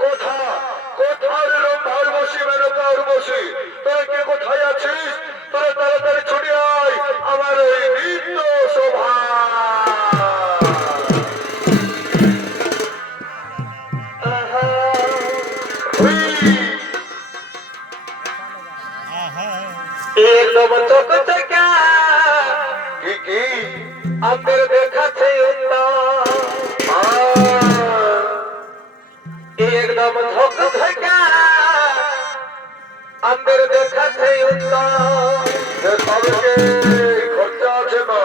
কোথা কোথার রম্ভার বসি মেনকার বসি তোরা কে কোথায় আছিস? তোরা তাড়াতাড়ি ছুটে আয় আমার এই নৃত্য শোভা। एकदम चौक चका কি अंदर देखा थे एकदम झोंक झका अंदर देखा थे তাদেরকে খরচা আছে না?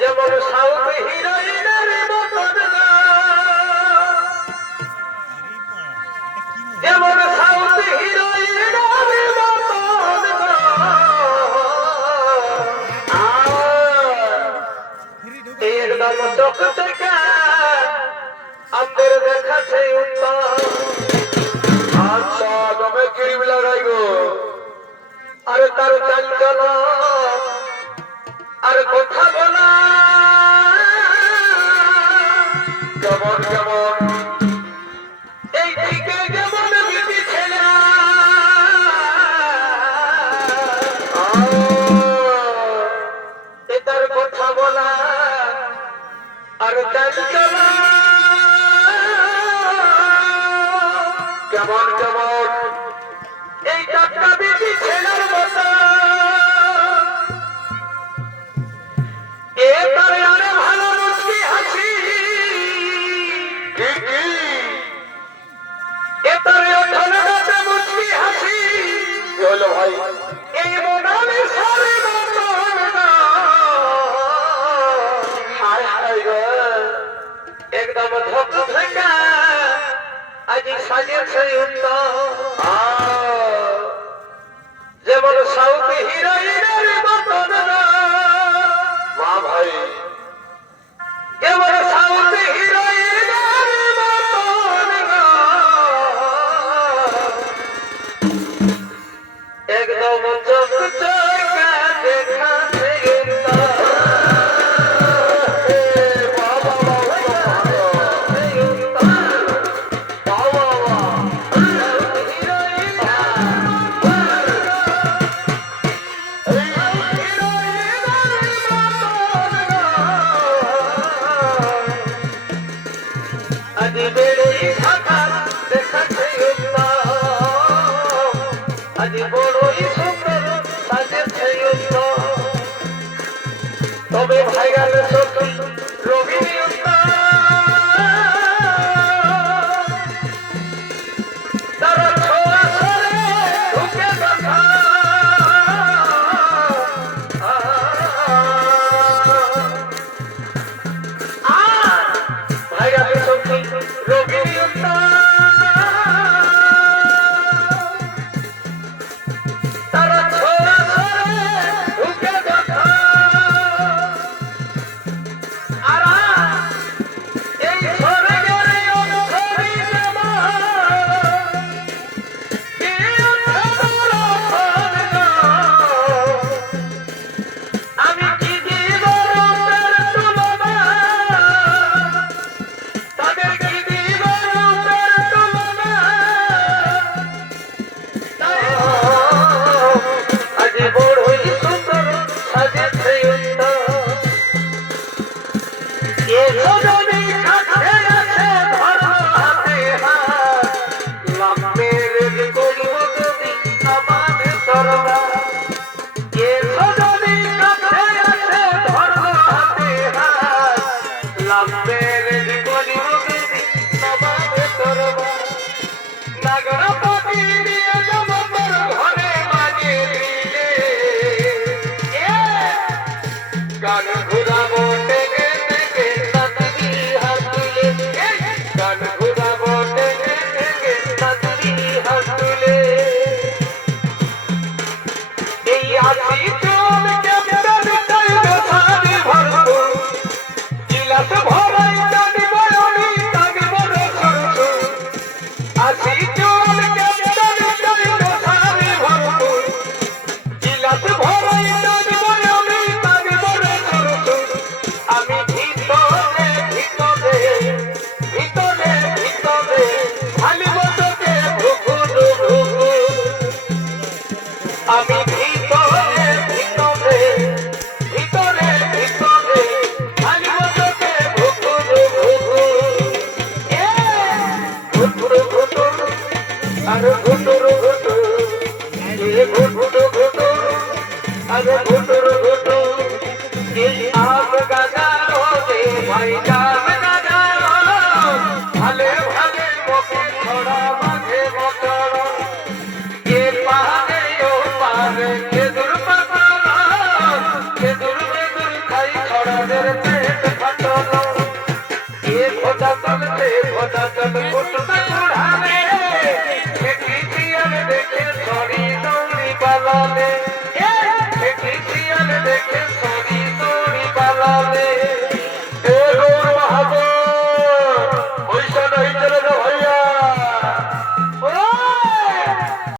যেমন সাউথ হিরোইনের মতন না, যেমন সাউথ হিরোইনের মতন না। एकदम चौक चका अंदर देखा थे আচ্ছা তুমি কিড়ি লাগাই গো। अरे तार चल चला अरे कोथा बोला কেমন কেমন এই দিকে যেমন বিধি ছেলা এ তার কথা বলা আর চল চলা কেমন কেমন এই টাকা বিধি ছেলার মতো এ তার আরে ভালো মুচকি হাসি কি এতারে ওঠানে গাতে মুচকি হাসি কি হলো ভাই? এই মোনালি সারে হায় হায় গো। একদম ধক ধকা আজি সাজেছে যেমন সাউথ হিরোইনের মতন না, বাহ ভাই যেমন সাউথ হিরোইনের মতন না। একদম চোখ চোখা দেখাছে আজি বেড়েই থাকা দেখাছে আজি বড়ই সুন্দর সাজেছে তবে ভাইরাল সখী রোগিনী তারা ছোঁয়া সরে ঢুকে দেখা আর ভাইরাল সখী রোগিনী তারা ছোঁয়া সরে ঢুকে দেখা হাতে ভোটা চল